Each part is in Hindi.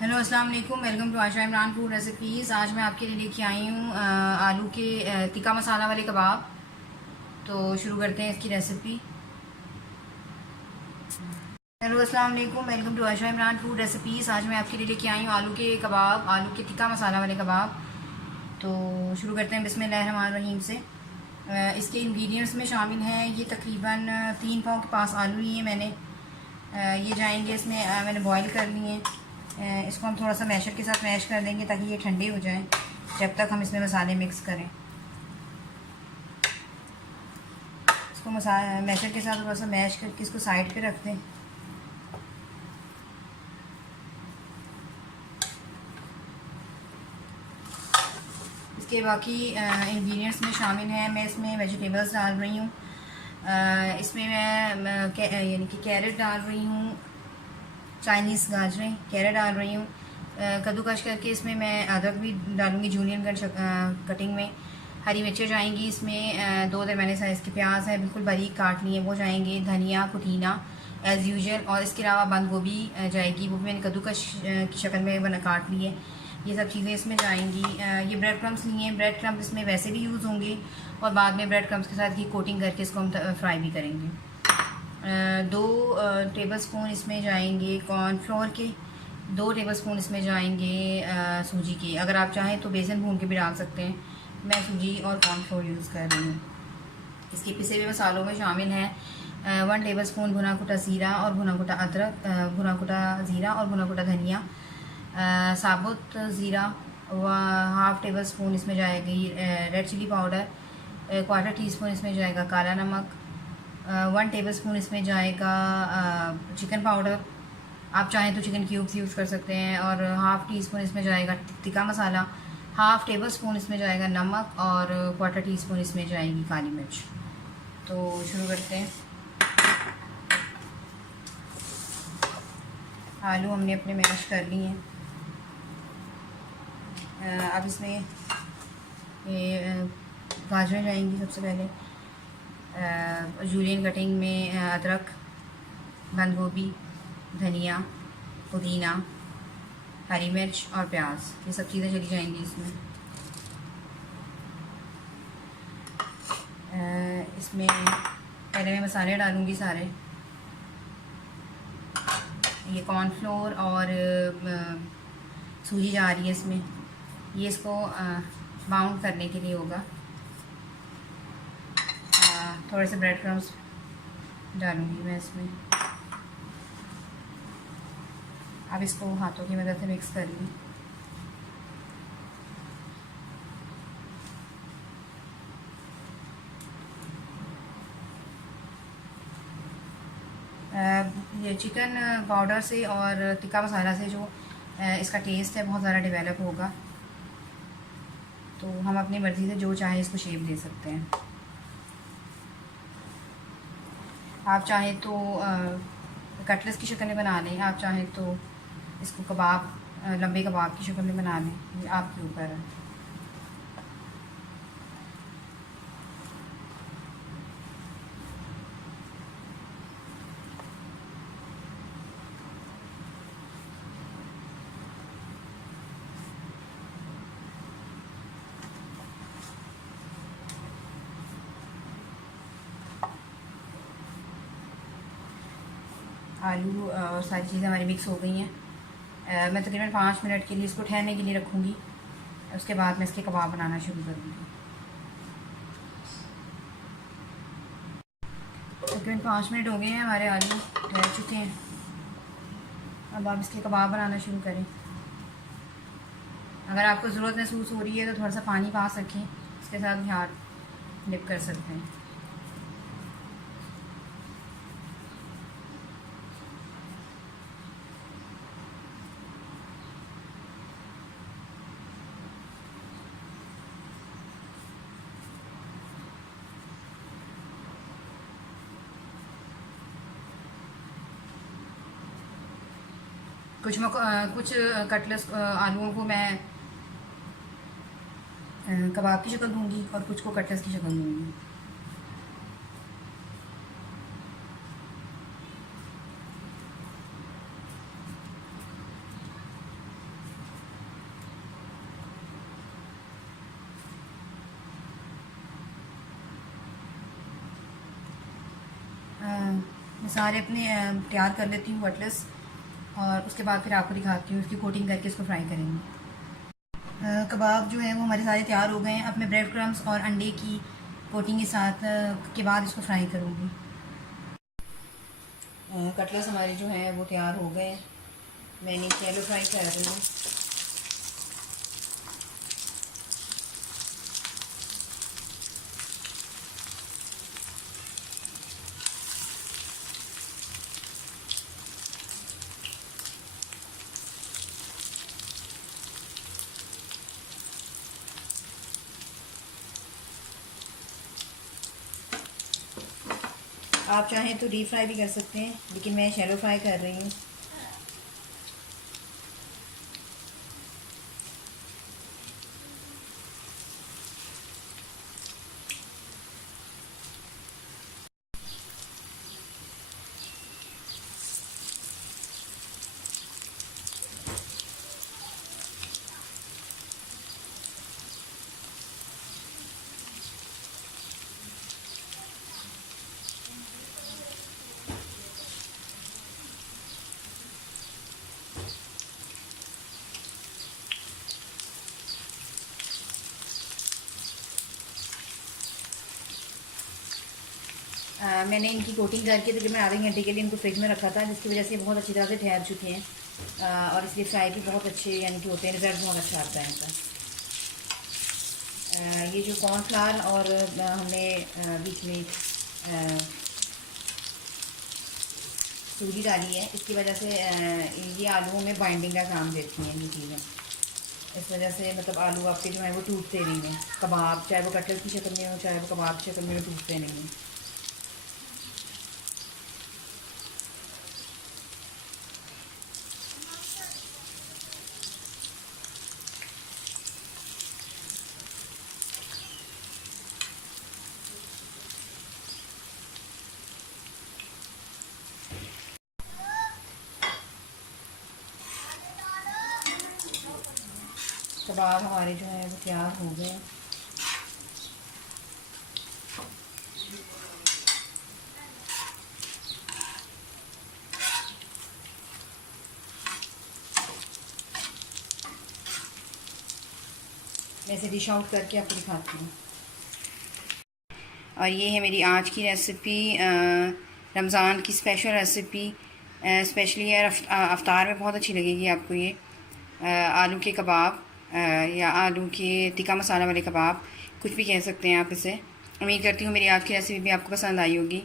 हेलो अस्सलाम वालेकुम, welcome to Asha Imran food recipes. आज मैं आपके लिए लेके आई हूँ आलू के टिक्का मसाला वाले कबाब। तो शुरू करते हैं इसकी रेसिपी। हेलो अस्सलाम वालेकुम, welcome to Asha Imran food recipes. आज मैं आपके लिए लेके आई हूँ आलू के कबाब, आलू के टिक्का मसाला वाले कबाब। तो शुरू करते हैं बिस्मिल्लाहिर्रहमानिर्रहीम से। इसके इंग्रेडिएंट्स में शामिल हैं, ये तकरीबन 3 पाव के पास आलू लिए हैं मैंने। ये जाएंगे इसमें, मैंने बॉईल कर लिए हैं। इसको हम थोड़ा सा मैशर के साथ मैश कर देंगे ताकि ये ठंडे हो जाएं जब तक हम इसमें मसाले मिक्स करें। इसको मैशर के साथ थोड़ा सा मैश करके इसको साइड पे रख दें। इसके बाकी इंग्रेडिएंट्स में शामिल हैं, मैं इसमें वेजिटेबल्स डाल रही हूँ। इसमें मैं यानी कि कैरेट डाल रही हूँ, चाइनीज़ गाजरें, कैरेट डाल रही हूँ। कद्दूकश करके इसमें मैं अदरक भी डालूँगी जूलियन कटिंग में। हरी मिर्चें जाएंगी इसमें, 2 दरमियाने साइज़ के प्याज है बिल्कुल बारीक काट लिए वो जाएंगे। धनिया, पुदीना एज़ यूजुअल, और इसके अलावा बंद गोभी जाएगी, वो भी मैंने कद्दूकश की शक्ल में काट ली है। ये सब चीज़ें इसमें जाएंगी। ये ब्रेड क्रम्स लिए हैं, ब्रेड क्रम्स इसमें वैसे भी यूज़ होंगे और बाद में ब्रेड क्रम्स के साथ ये कोटिंग करके इसको हम फ्राई भी करेंगे। 2 टेबलस्पून इसमें जाएंगे कॉर्नफ्लोर के, 2 टेबलस्पून इसमें जाएंगे सूजी के। अगर आप चाहें तो बेसन भून के भी डाल सकते हैं, मैं सूजी और कॉर्नफ्लोर यूज़ कर रही हूँ। इसके पिसे हुए मसालों में शामिल हैं 1 टेबलस्पून भुना कुटा ज़ीरा और भुना कुटा अदरक, भुना कुटा ज़ीरा और भुना कुटा धनिया, साबुत ज़ीरा, हाफ़ टेबल स्पून इसमें जाएगी रेड चिली पाउडर, 1/4 टीस्पून इसमें जाएगा काला नमक, 1 टेबल स्पून इसमें जाएगा चिकन पाउडर, आप चाहें तो चिकन क्यूब्स यूज़ कर सकते हैं, और हाफ़ टी स्पून इसमें जाएगा tikka masala, half table spoon इसमें जाएगा नमक, और 1/4 टीस्पून इसमें जाएगी काली मिर्च। तो शुरू करते हैं। आलू हमने अपने मैश कर लिए हैं। अब इसमें ये गाजरें जाएंगी सबसे पहले। जूलियन कटिंग में अदरक, बंद गोभी, धनिया, पुदीना, हरी मिर्च और प्याज, ये सब चीज़ें चली जाएंगी इसमें। इसमें पहले मैं मसाले डालूँगी सारे। ये कॉर्नफ्लोर और सूजी जा रही है इसमें, ये इसको बाउंड करने के लिए होगा। थोड़े से ब्रेड क्रम्स डालूँगी मैं इसमें। अब इसको हाथों की मदद से मिक्स कर लूँ। ये चिकन पाउडर से और टिक्का मसाला से जो इसका टेस्ट है बहुत ज़्यादा डेवलप होगा, तो हम अपनी मर्ज़ी से जो चाहे इसको शेप दे सकते हैं। आप चाहें तो कटलेट्स की शक्ल में बना लें, आप चाहें तो इसको कबाब, लंबे कबाब की शक्ल में बना लें, ये आपके ऊपर है। आलू और सारी चीज़ें हमारी मिक्स हो गई हैं। मैं तकरीबन 5 मिनट के लिए इसको ठहरने के लिए रखूँगी, उसके बाद मैं इसके कबाब बनाना शुरू करूँगी। तकरीबन 5 मिनट हो गए हैं, हमारे आलू ठहर चुके हैं। अब आप इसके कबाब बनाना शुरू करें। अगर आपको ज़रूरत महसूस हो रही है तो थोड़ा सा पानी पास रखें, इसके साथ भी हाथ डिप कर सकते हैं। कुछ कटलेट्स आलूओं को मैं कबाब की शक्ल दूंगी और कुछ को कटलेट्स की शक्ल दूंगी। मैं सारे अपने तैयार कर लेती हूँ कटलेट्स, और उसके बाद फिर आपको दिखाती हूँ। इसकी कोटिंग करके इसको फ्राई करेंगे। कबाब जो है वो हमारे सारे तैयार हो गए हैं। अब मैं ब्रेड क्रम्स और अंडे की कोटिंग के साथ के बाद इसको फ्राई करूँगी। कटलेट्स हमारे जो हैं वो तैयार हो गए। मैंने शैलो फ्राई कर रही हूँ। आप चाहें तो डीप फ्राई भी कर सकते हैं, लेकिन मैं शैलो फ्राई कर रही हूँ। मैंने इनकी कोटिंग करके तकरीबन आधे घंटे के लिए इनको फ्रिज में रखा था, जिसकी वजह से बहुत अच्छी तरह से ठहर चुके हैं। और इसलिए फ्राई भी बहुत अच्छे यानी कि होते हैं, रिजल्ट बहुत अच्छा आता है इनका। ये जो कॉर्नफ्लावर और हमने बीच में सूजी डाली है, इसकी वजह से ये आलूओं में बाइंडिंग का काम देती हैं ये चीज़ें। इस वजह से मतलब आलू आपके जो है वो टूटते नहीं हैं। कबाब चाहे वो कटलेट की शक्ल में हो, चाहे वो कबाब की शक्ल में हो, टूटते नहीं हैं। कबाब हमारे जो है वो तैयार हो गए। मैं इसे डिश आउट करके आपको दिखाती हूँ। और ये है मेरी आज की रेसिपी, रमज़ान की स्पेशल रेसिपी। स्पेशली अफ्तार में बहुत अच्छी लगेगी आपको ये। आलू के कबाब या आलू के टिक्का मसाला वाले कबाब, कुछ भी कह सकते हैं आप इसे। उम्मीद करती हूँ मेरी आज की रेसिपी भी आपको पसंद आई होगी।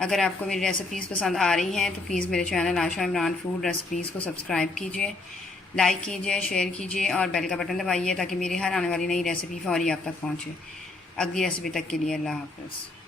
अगर आपको मेरी रेसिपीज़ पसंद आ रही हैं तो प्लीज़ मेरे चैनल आशा इमरान फूड रेसिपीज़ को सब्सक्राइब कीजिए, लाइक कीजिए, शेयर कीजिए और बेल का बटन दबाइए, ताकि मेरी हर आने वाली नई रेसिपी फौरी आप तक पहुँचे। अगली रेसिपी तक के लिए अल्लाह हाफ़िज़।